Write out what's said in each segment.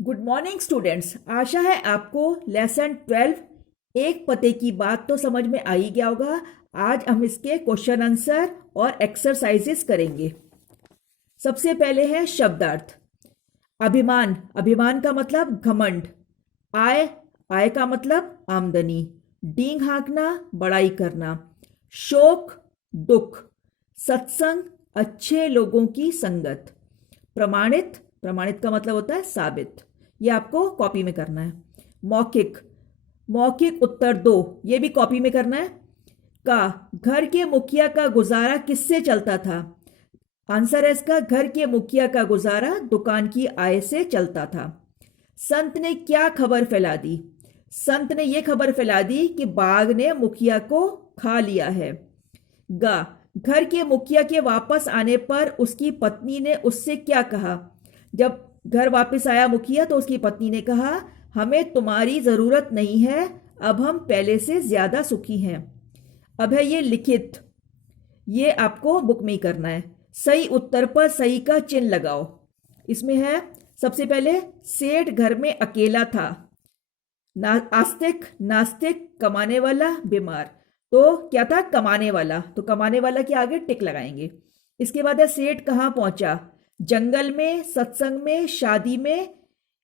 Good morning students. आशा है आपको lesson 12 एक पते की बात तो समझ में आ ही गया होगा। आज हम इसके क्वेश्चन आंसर और एक्सरसाइजेस करेंगे। सबसे पहले है शब्दार्थ। अभिमान, अभिमान का मतलब घमंड। आय, आय का मतलब आमदनी। डींग हाँकना, बड़ाई करना। शोक, दुख। सत्संग, अच्छे लोगों की संगत। प्रमाणित, प्रमाणित का मतलब होता है साबित। ये आपको कॉपी में करना है। मौखिक, मौखिक उत्तर दो, ये भी कॉपी में करना है। का, घर के मुखिया का गुजारा किससे चलता था? आंसर है इसका, घर के मुखिया का गुजारा दुकान की आय से चलता था। संत ने क्या खबर फैला दी? संत ने यह खबर फैला दी कि बाघ ने मुखिया को खा लिया है। गा, घर के मुखिया के वापस आने पर उसकी पत्नी ने उससे क्या कहा? जब घर वापस आया मुखिया तो उसकी पत्नी ने कहा, हमें तुम्हारी जरूरत नहीं है, अब हम पहले से ज्यादा सुखी हैं। अब है ये लिखित, ये आपको बुक में ही करना है। सही उत्तर पर सही का चिन्ह लगाओ। इसमें है सबसे पहले, सेठ घर में अकेला था। आस्तिक, नास्तिक, कमाने वाला, बीमार। तो क्या था? कमाने वाला। तो कमाने वाला के आगे टिक लगाएंगे। इसके बाद है सेठ कहाँ पहुंचा? जंगल में, सत्संग में, शादी में,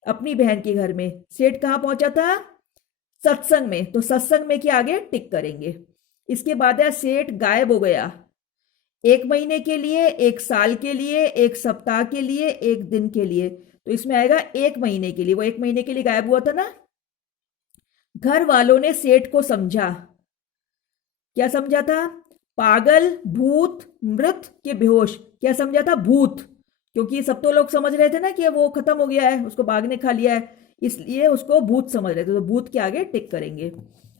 अपनी बहन के घर में। सेठ कहाँ पहुंचा था? सत्संग में। तो सत्संग में के आगे टिक करेंगे। इसके बाद है सेठ गायब हो गया। एक महीने के लिए, एक साल के लिए, एक सप्ताह के लिए, एक दिन के लिए। तो इसमें आएगा एक महीने के लिए। वो एक महीने के लिए गायब हुआ था ना। घर वालों ने सेठ को समझा। क्या समझा था? पागल, भूत, मृत के बेहोश। क्या समझा था? भूत। क्योंकि सब तो लोग समझ रहे थे ना कि वो खत्म हो गया है, उसको बाघ ने खा लिया है, इसलिए उसको भूत समझ रहे थे। तो भूत के आगे टिक करेंगे।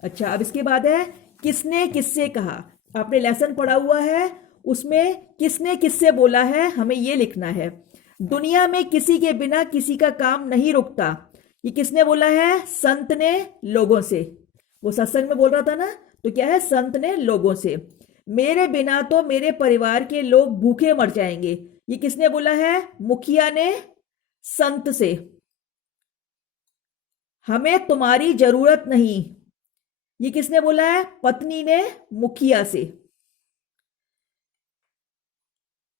अच्छा, अब इसके बाद है किसने किससे कहा। आपने लेसन पढ़ा हुआ है, उसमें किसने किससे बोला है हमें ये लिखना है। दुनिया में किसी के बिना किसी का काम नहीं रुकता। ये किसने बोला है? संत ने लोगों से। वो सत्संग में बोल रहा था ना, तो क्या है? संत ने लोगों से। मेरे बिना तो मेरे परिवार के लोग भूखे मर जाएंगे। ये किसने बोला है? मुखिया ने संत से। हमें तुम्हारी जरूरत नहीं, ये किसने बोला है? पत्नी ने मुखिया से।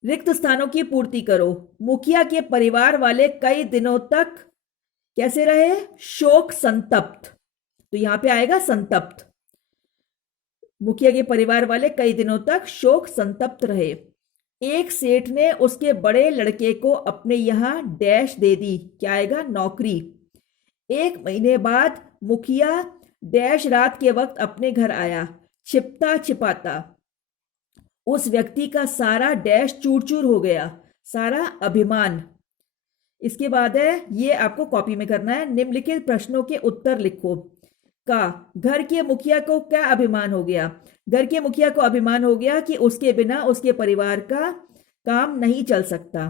रिक्त स्थानों की पूर्ति करो। मुखिया के परिवार वाले कई दिनों तक कैसे रहे? शोक संतप्त। तो यहां पे आएगा संतप्त। मुखिया के परिवार वाले कई दिनों तक शोक संतप्त रहे। एक सेठ ने उसके बड़े लड़के को अपने यहां डैश दे दी। क्या आएगा? नौकरी। एक महीने बाद मुखिया डैश रात के वक्त अपने घर आया, छिपता छिपाता। उस व्यक्ति का सारा डैश चूर चूर हो गया, सारा अभिमान। इसके बाद है, ये आपको कॉपी में करना है। निम्नलिखित प्रश्नों के उत्तर लिखो। का, घर के मुखिया को क्या अभिमान हो गया? घर के मुखिया को अभिमान हो गया कि उसके बिना उसके परिवार का काम नहीं चल सकता।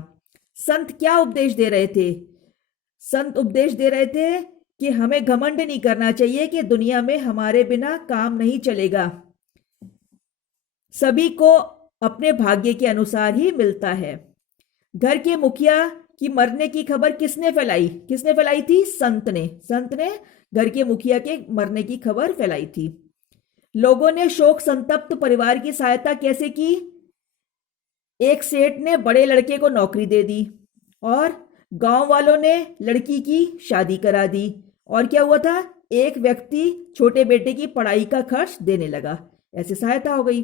संत क्या उपदेश दे रहे थे? संत उपदेश दे रहे थे कि हमें घमंड नहीं करना चाहिए कि दुनिया में हमारे बिना काम नहीं चलेगा, सभी को अपने भाग्य के अनुसार ही मिलता है। घर के मुखिया की मरने की खबर किसने फैलाई? किसने फैलाई थी? संत ने। संत ने घर के मुखिया के मरने की खबर फैलाई थी। लोगों ने शोक संतप्त परिवार की सहायता कैसे की? एक सेठ ने बड़े लड़के को नौकरी दे दी और गांव वालों ने लड़की की शादी करा दी। और क्या हुआ था? एक व्यक्ति छोटे बेटे की पढ़ाई का खर्च देने लगा। ऐसे सहायता हो गई।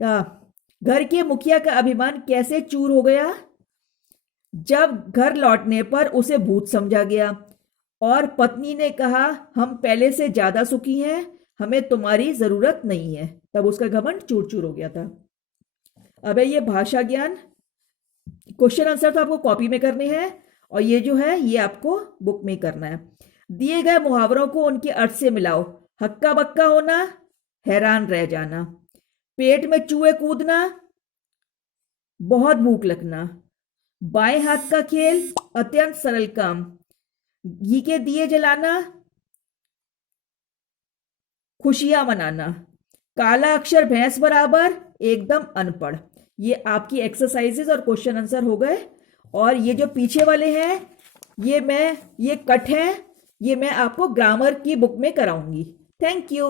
घर के मुखिया का अभिमान कैसे चूर हो गया? जब घर लौटने पर उसे भूत समझा गया और पत्नी ने कहा, हम पहले से ज्यादा सुखी हैं, हमें तुम्हारी जरूरत नहीं है। तब उसका घमंड चूर चूर हो गया था। अब है ये भाषा ज्ञान। क्वेश्चन आंसर तो आपको कॉपी में करने हैं और ये जो है ये आपको बुक में करना है। दिए गए मुहावरों को उनके अर्थ से मिलाओ। हक्का बक्का होना, हैरान रह जाना। पेट में चूहे कूदना, बहुत भूख लगना। बाएं हाथ का खेल, अत्यंत सरल काम। घी के दिए जलाना, खुशियां मनाना। काला अक्षर भैंस बराबर, एकदम अनपढ़। ये आपकी एक्सरसाइजेस और क्वेश्चन आंसर हो गए। और ये जो पीछे वाले हैं ये कट है, ये मैं आपको ग्रामर की बुक में कराऊंगी। Thank you.